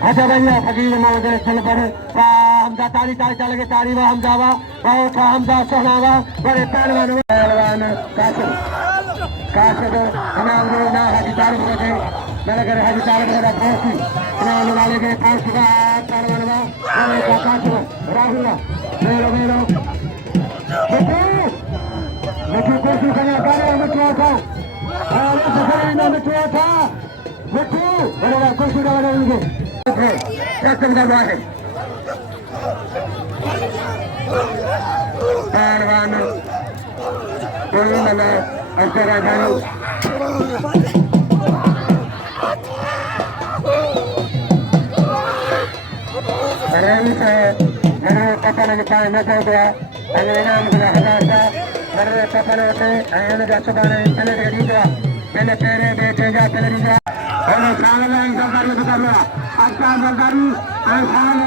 अच्छा भैया फकीर मौजे चल पड़े हमजा ताली ताली चल के तारी वा हमजावा बहुत हमजा सोनावा बड़े पहलवान कासिम कासिम इनाम ना हाजी तार बोले मेरे घर हाजी तार बोले दोस्ती इनाम वाले के पांच का पहलवान वा मेरे का कासिम राहुल मेरो मेरो मिठू कोशिश करना करे मिठू था और सफर ना मिठू था मिठू बराबर कोशिश लगा देंगे कस्टम का है पहलवान कोई ना ऐसे राजाओं अरे इसे मेरे पापा ने कहा न कर दिया अगले नाम के हजार का मेरे पापा ने उसे आयन का सुबह ने चले गए दिया मैंने तेरे बेटे जा चले दिया मैंने सामने इनका कार्य बता दिया अच्छा बलदारी आसाम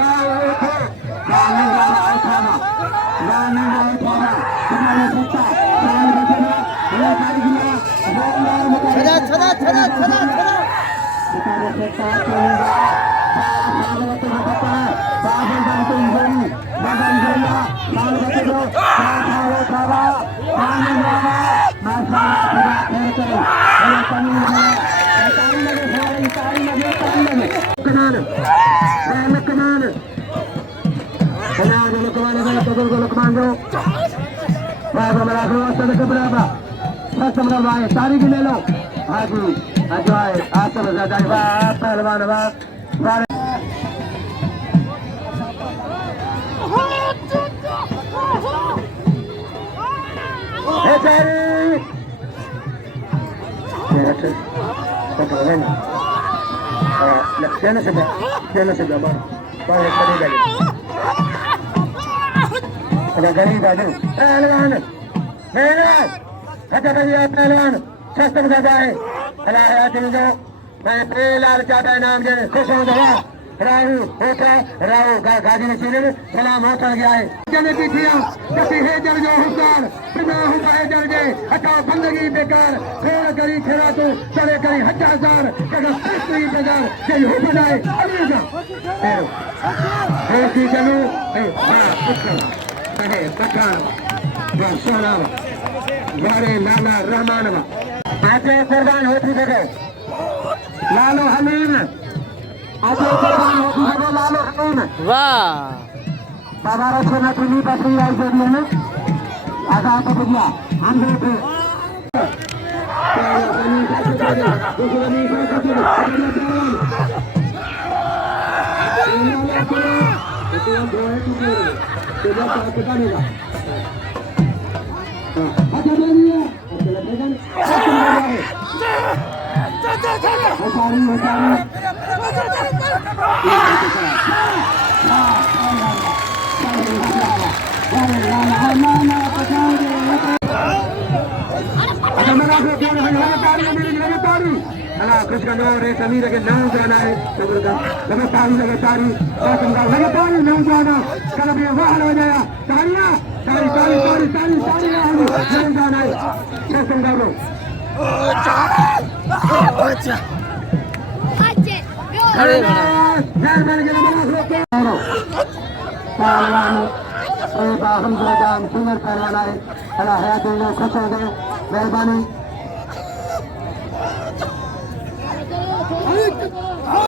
तारीख ले लो हाजी अजय आसम पहलवान गरीब आदमी पहलवान अच्छा भैया पहलवान शस्त्र का है अला हयात जो मैं पेलाल चाटा नाम दे खुश हो दवा राहु होता राहु गाजी ने चीने सलाम होता गया है जने की थिया कसी है जल जो हुकार बिना हुआ है जल जे अता बंदगी बेकार खोल करी खेरा तो चले करी हजार कगर सस्ती बाजार जे हो बनाए अलीगा है की जनु हां कहे पठान जो सलाम वारे लाला रहमान आते कुर्बान होती जगह लालो हलीम आते कुर्बान होती जगह लालो हलीम वाह बाबा रखना तुनी पत्री आई जब में आधा तो बुझला हम देखे समीर के नाम जाना है लगातार लगातार नाम जाना कल भी वाहन हो जाया तारियां तारी तारी तारी तारी तारी नाम जाना है मेहरबानी